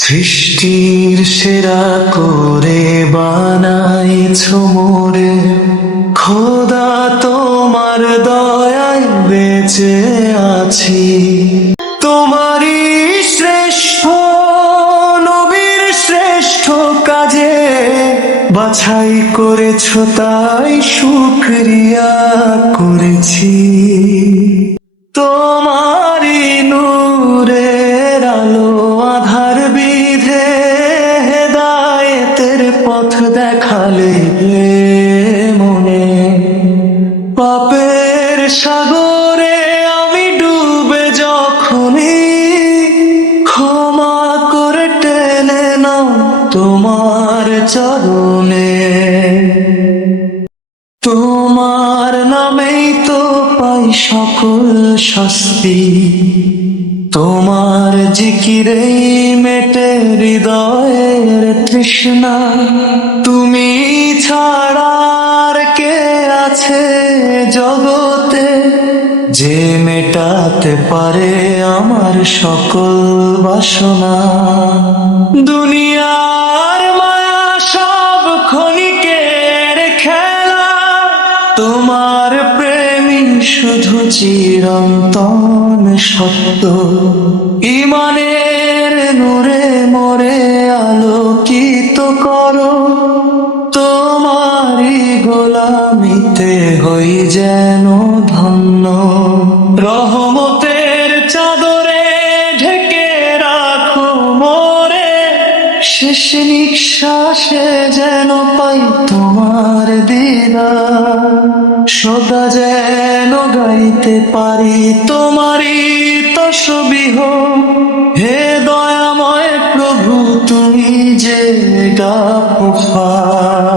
সৃষ্টির সেরা করে বানাইছো মোরে খোদা, তোমার দয়ায় বেঁচে আছি। তোমারই শ্রেষ্ঠ নবীর শ্রেষ্ঠ কাজে বাছাই করেছো, তাই শুকরিয়া করেছি। তোমারই নূরের আলো আধার বিধে হেদায়েতের পথ দেখালে মনে। পাপের সাগরে আমি ডুবে যখনই ক্ষমা করে টেনে নাও তোমার চরণে। তোমার নামেই তো পাই সকল শাস্তি, তোমার জিকিরেই মেটে হৃদয়ের তৃষ্ণা। তুমি ছাড়া আর কে আছে জগতে যে মেটাতে পারে আমার সকল বাসনা। দুনিয়ার মায়া সব ক্ষণিকের খেলা, তোমার প্রেমই শুধু চিরন্তন সত্য। ঈমানের নূরে মোরে আলোকিত করো, তোমারই গোলামিতে হই যেন ধন্য। রহমতের চাদরে ঢেকে রাখো মোরে, শেষ নিঃশ্বাসে যেন পাই তোমার দিদার। সদা যেন গাইতে পারি তোমারই তসবিহ। হে দয়াময় প্রভু, তুমি যে গাফফার।